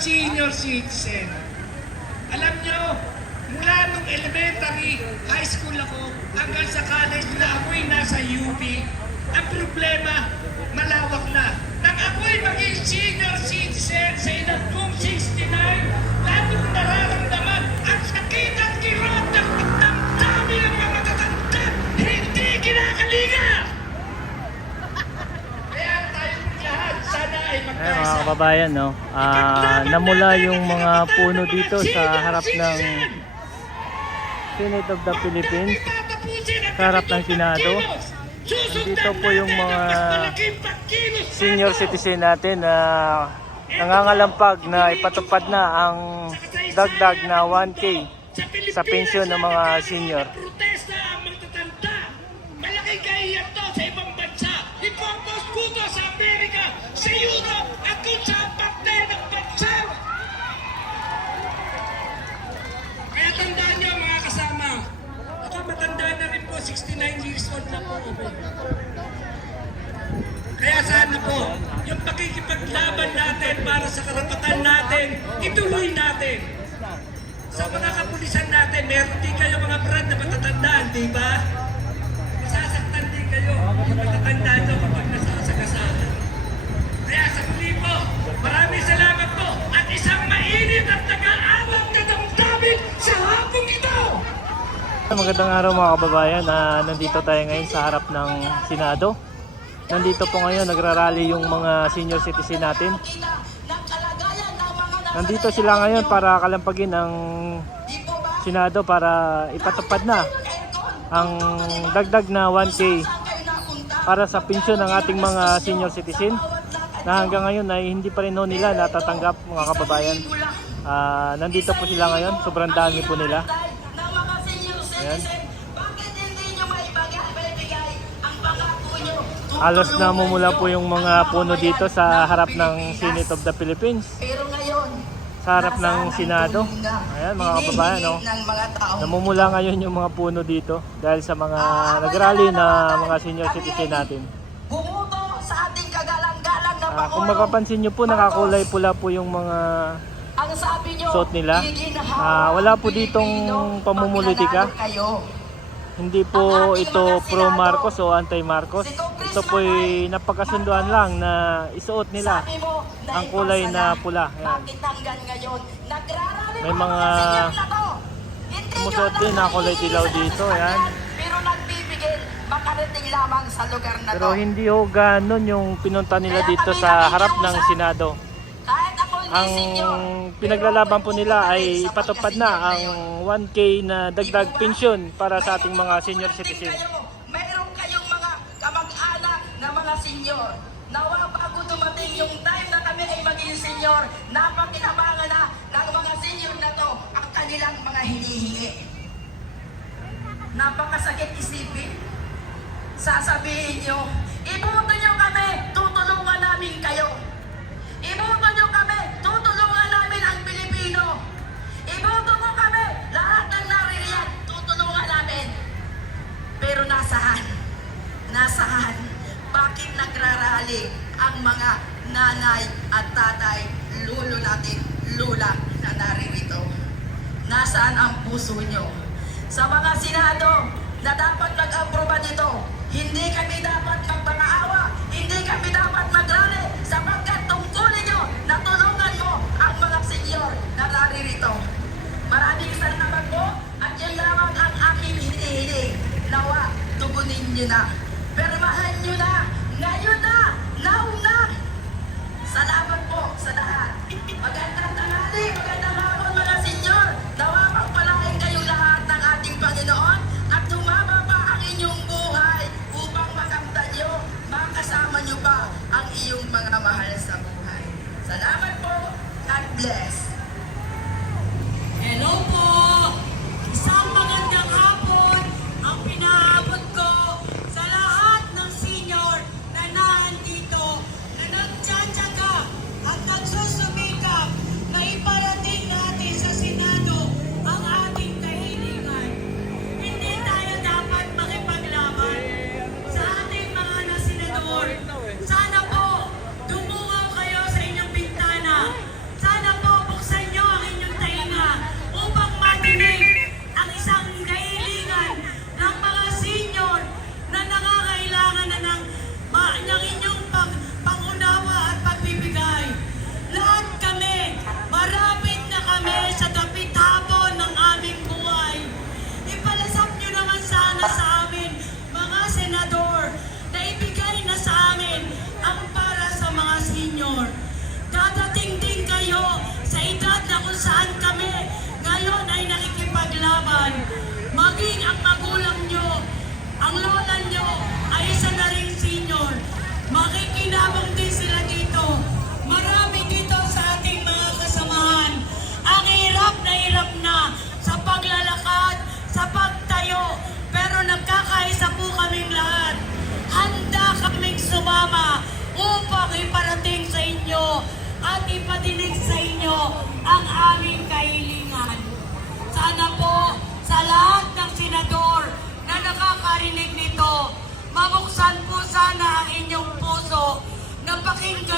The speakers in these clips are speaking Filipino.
senior citizen. Alam nyo, mula nung elementary, high school ako, hanggang sa college na ako'y nasa UP, ang problema, malawak na. Nang ako'y maging senior citizen sa edad kong 69, lalo kong nararamdaman ang sakit at kirot ng dami ng mga matatanda, hindi kinakalinga! Kaya tayong lahat, sana ay Ay, mga kababayan, no? Namula yung mga puno dito sa harap ng Senate of the Philippines, sa harap ng Senado. Dito po yung mga senior citizen natin na nangangalampag na ipatupad na ang dagdag na 1K sa pensyon ng mga senior. Protesta ang magtatanda. Malaking kahiyan to sa ibang bansa. Ipopos ko to sa Amerika, sa Europe, at kung saan parte ng bansa. Kaya tandaan nyo mga kasama, ako matanda na rin po, 69 years old na po. Kaya sana po, yung pakikipaglaban natin para sa karapatan natin, ituloy natin. Sa mga kapulisan natin, meron din kayo mga brad na matatandaan, di ba? Masasaktan din kayo kung matatandaan nyo kapag nasasagasaan. Kaya sa muli po, maraming salamat po at isang mainit at nag-aawang na damdamin sa hapong ito! Magandang araw mga kababayan, nandito tayo ngayon sa harap ng Senado. Nandito po ngayon nagrarally yung mga senior citizen natin. Nandito sila ngayon para kalampagin ang Senado para ipatupad na ang dagdag na 1K para sa pensyon ng ating mga senior citizen na hanggang ngayon ay hindi pa rin nila natatanggap mga kababayan. Nandito po sila ngayon, sobrang dami po nila. Ayan. Halos namumula po yung mga puno dito sa harap ng Senate of the Philippines. Sa harap ng Senado. Ayan mga kababayan, no? Namumula ngayon yung mga puno dito dahil sa mga nagrally na mga senior citizen natin. Kung mapapansin nyo po, nakakulay pula po yung mga suot nila. Wala po ditong pamumulitika. Hindi po ito pro Marcos o anti Marcos. Ito po ay napagkasunduan lang na isuot nila ang kulay na pula. Ayan. May mga sumusuot din na kulay dilaw dito. Ayan. Pero hindi ho ganon yung pinunta nila dito sa harap ng Senado. Ang pinaglalaban po nila ay ipatupad na ang 1K na dagdag pensyon para sa ating mga senior citizens. Mayroon kayong mga kamag-anak na mga senior. Nawa bago dumating yung time na kami ay maging senior, napakinabangan na ng mga senior na to ang kanilang mga hinihingi. Napakasakit isipin. Sasabihin nyo, iboto nyo kami, tutulungan namin kayo. Iboto nyo kami, tutulungan namin ang Pilipino. Iboto mo kami, lahat ng naririyan, tutulungan namin. Pero nasaan? Nasaan? Bakit nagrarally ang mga nanay at tatay, lulo natin, lula na naririto? Nasaan ang puso nyo? Sa mga Senado na dapat mag-aproba nito, hindi kami dapat magpangaawa, hindi kami dapat magrally sapagkat tungkulin nyo na tulungan mo ang mga senior na naririto. Maraming salamat po at yan lamang ang aking hinihiling. Nawa, tugunin nyo na. Permahan nyo na. Ngayon na. Now na. Salamat po sa lahat. Magandang tanghali, magandang hapon mga senior. Nawa pagpalain kayong lahat ng ating Panginoon at tumama pa ang inyong buhay upang makamtan nyo, makasama nyo pa ang iyong mga mahal sa buhay. Salamat po. God bless. Hello po! Isang magandang hapon ang pinaabot ko sa lahat ng senior na nandito na nagtsatsaga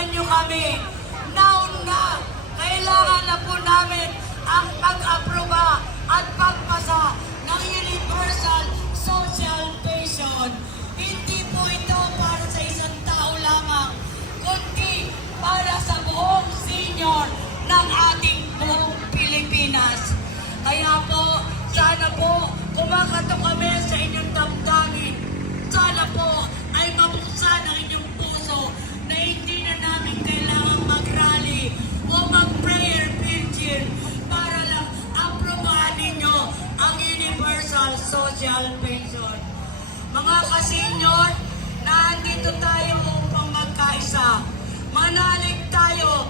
tulungan nyo kami. Now na, kailangan na po namin ang pag-aproba at pagpasa ng Universal Social Pension. Hindi po ito para sa isang tao lamang, kundi para sa buong senior ng ating buong Pilipinas. Kaya po, sana po, kumakato kami sa inyong damdamin. Sana po ay mabuksan ang inyong puso na hindi na namin kailangang mag-rally o mag-prayer vigil para lang aprobahan ninyo ang Universal Social Pension. Mga kasenyor, nandito tayo upang magkaisa. Manalig tayo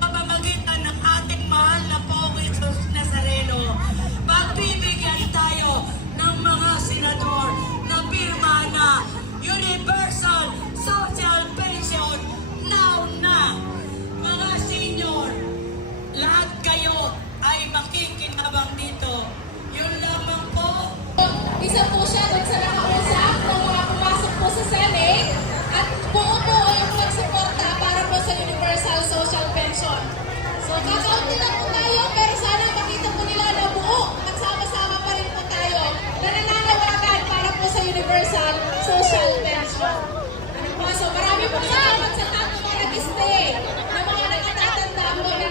sa pamamagitan ng ating mahal na Poong Jesus Nazareno. Pagbibigyan tayo ng mga senador na pirma na Universal Social Pension now na. Mga senior, lahat kayo ay makikinabang dito. Yun lamang po. Isa po siya doon sa nakausap nung mga pumasok po sa Senate at buo po yung pagsuporta para po sa Universal Social Pension. So kakaunti lang po tayo pero sana makita po nila na buo at sama-sama pa rin po tayo na nananawagan para po sa Universal Social Pension. Ano po? So marami po salamat sa tato mga nag-stay na mga nakatatanda po na